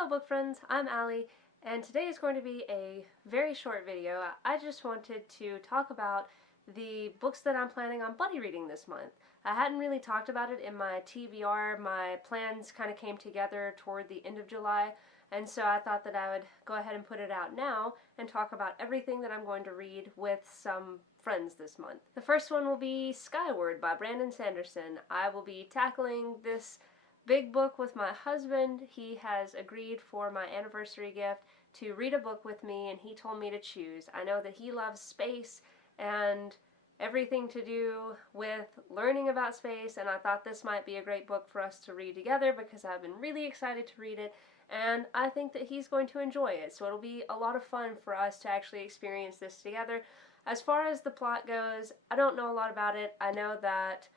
Hello book friends, I'm Allie, and today is going to be a very short video. I just wanted to talk about the books that I'm planning on buddy reading this month. I hadn't really talked about it in my TBR. My plans kind of came together toward the end of July, and so I thought that I would go ahead and put it out now and talk about everything that I'm going to read with some friends this month. The first one will be Skyward by Brandon Sanderson. I will be tackling this big book with my husband. He has agreed for my anniversary gift to read a book with me, and he told me to choose. I know that he loves space and everything to do with learning about space, and I thought this might be a great book for us to read together because I've been really excited to read it, and I think that he's going to enjoy it. So it'll be a lot of fun for us to actually experience this together. As far as the plot goes, I don't know a lot about it. I know that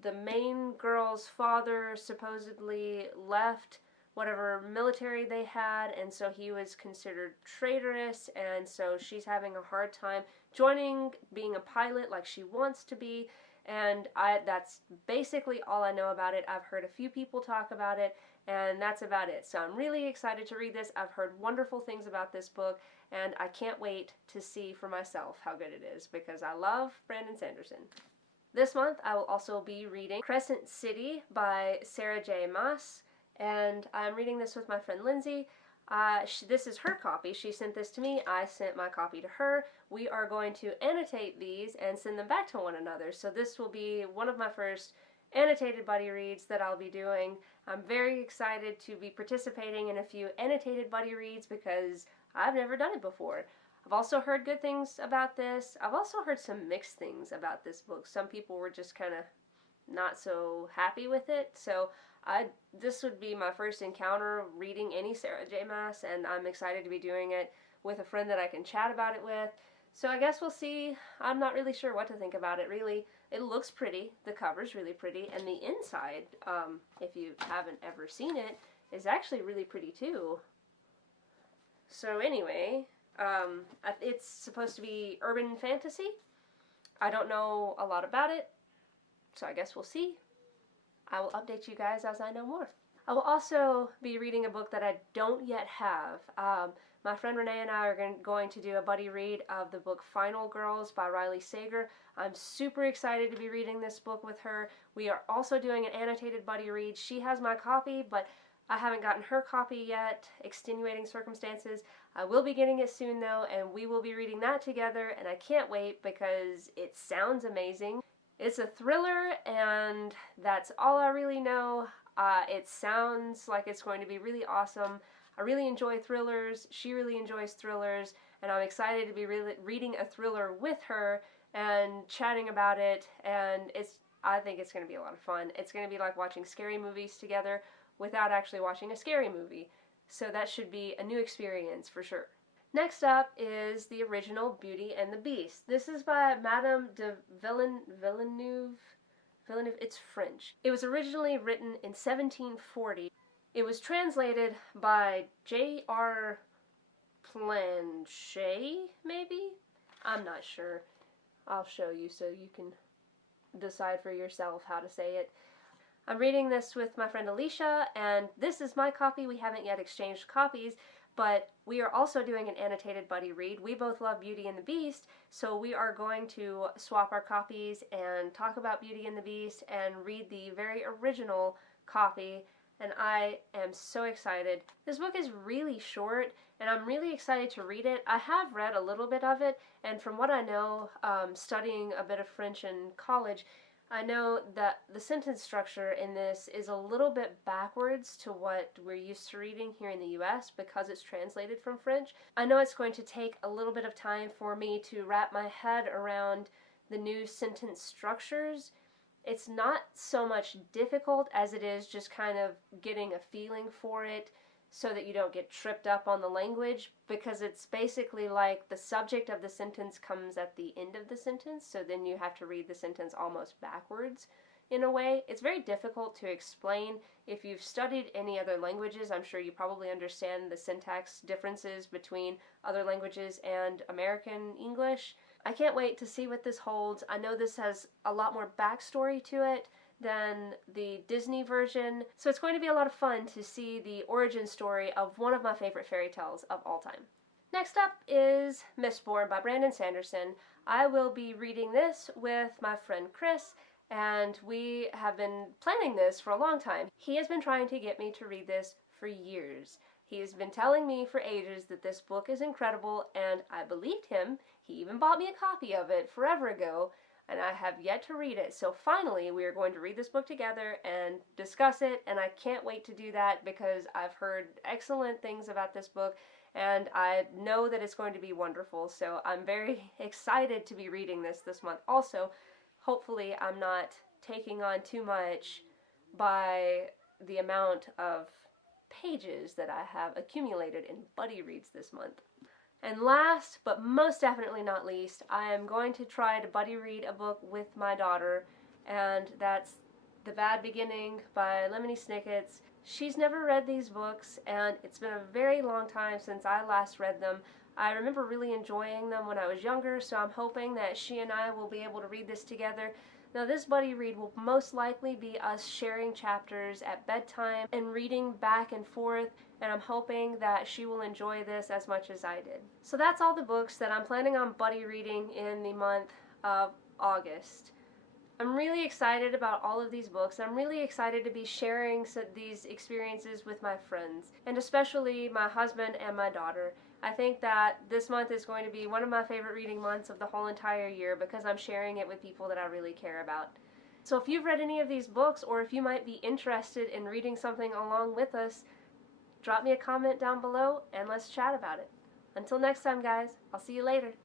the main girl's father supposedly left whatever military they had, and so he was considered traitorous, and so she's having a hard time joining being a pilot like she wants to be, and that's basically all I know about it. I've heard a few people talk about it, and that's about it. So I'm really excited to read this. I've heard wonderful things about this book, and I can't wait to see for myself how good it is because I love Brandon Sanderson. This month I will also be reading Crescent City by Sarah J. Maas, and I'm reading this with my friend Lindsay. This is her copy. She sent this to me. I sent my copy to her. We are going to annotate these and send them back to one another. So this will be one of my first annotated buddy reads that I'll be doing. I'm very excited to be participating in a few annotated buddy reads because I've never done it before. I've also heard good things about this. I've also heard some mixed things about this book. Some people were just kind of not so happy with it. So this would be my first encounter reading any Sarah J. Maas, and I'm excited to be doing it with a friend that I can chat about it with. So I guess we'll see. I'm not really sure what to think about it, really. It looks pretty. The cover's really pretty, and the inside, if you haven't ever seen it, is actually really pretty too. So anyway, it's supposed to be urban fantasy. I don't know a lot about it, so I guess we'll see. I will update you guys as I know more. I will also be reading a book that I don't yet have. My friend Renee and I are going to do a buddy read of the book Final Girls by Riley Sager. I'm super excited to be reading this book with her. We are also doing an annotated buddy read. She has my copy, but I haven't gotten her copy yet. Extenuating circumstances. I will be getting it soon though, and we will be reading that together, and I can't wait because it sounds amazing. It's a thriller, and that's all I really know. It sounds like it's going to be really awesome. I really enjoy thrillers. She really enjoys thrillers, and I'm excited to be reading a thriller with her and chatting about it, and I think it's going to be a lot of fun. It's going to be like watching scary movies together without actually watching a scary movie. So that should be a new experience for sure. Next up is the original Beauty and the Beast. This is by Madame de Villeneuve. It's French. It was originally written in 1740. It was translated by J.R. Planchet, maybe? I'm not sure. I'll show you so you can decide for yourself how to say it. I'm reading this with my friend Alicia, and this is my copy. We haven't yet exchanged copies, but we are also doing an annotated buddy read. We both love Beauty and the Beast, so we are going to swap our copies and talk about Beauty and the Beast and read the very original copy, and I am so excited. This book is really short, and I'm really excited to read it. I have read a little bit of it, and from what I know, studying a bit of French in college, I know that the sentence structure in this is a little bit backwards to what we're used to reading here in the US because it's translated from French. I know it's going to take a little bit of time for me to wrap my head around the new sentence structures. It's not so much difficult as it is just kind of getting a feeling for it so that you don't get tripped up on the language, because it's basically like the subject of the sentence comes at the end of the sentence, so then you have to read the sentence almost backwards in a way. It's very difficult to explain. If you've studied any other languages, I'm sure you probably understand the syntax differences between other languages and American English. I can't wait to see what this holds. I know this has a lot more backstory to it than the Disney version. So it's going to be a lot of fun to see the origin story of one of my favorite fairy tales of all time. Next up is Mistborn by Brandon Sanderson. I will be reading this with my friend Chris, and we have been planning this for a long time. He has been trying to get me to read this for years. He has been telling me for ages that this book is incredible, and I believed him. He even bought me a copy of it forever ago, and I have yet to read it. So finally, we are going to read this book together and discuss it, and I can't wait to do that because I've heard excellent things about this book, and I know that it's going to be wonderful. So I'm very excited to be reading this month. Also, hopefully I'm not taking on too much by the amount of pages that I have accumulated in buddy reads this month. And last, but most definitely not least, I am going to try to buddy read a book with my daughter, and that's The Bad Beginning by Lemony Snicket's. She's never read these books, and it's been a very long time since I last read them. I remember really enjoying them when I was younger, so I'm hoping that she and I will be able to read this together. Now, this buddy read will most likely be us sharing chapters at bedtime and reading back and forth, and I'm hoping that she will enjoy this as much as I did. So that's all the books that I'm planning on buddy reading in the month of August. I'm really excited about all of these books. I'm really excited to be sharing these experiences with my friends, and especially my husband and my daughter. I think that this month is going to be one of my favorite reading months of the whole entire year because I'm sharing it with people that I really care about. So if you've read any of these books, or if you might be interested in reading something along with us, drop me a comment down below and let's chat about it. Until next time, guys, I'll see you later.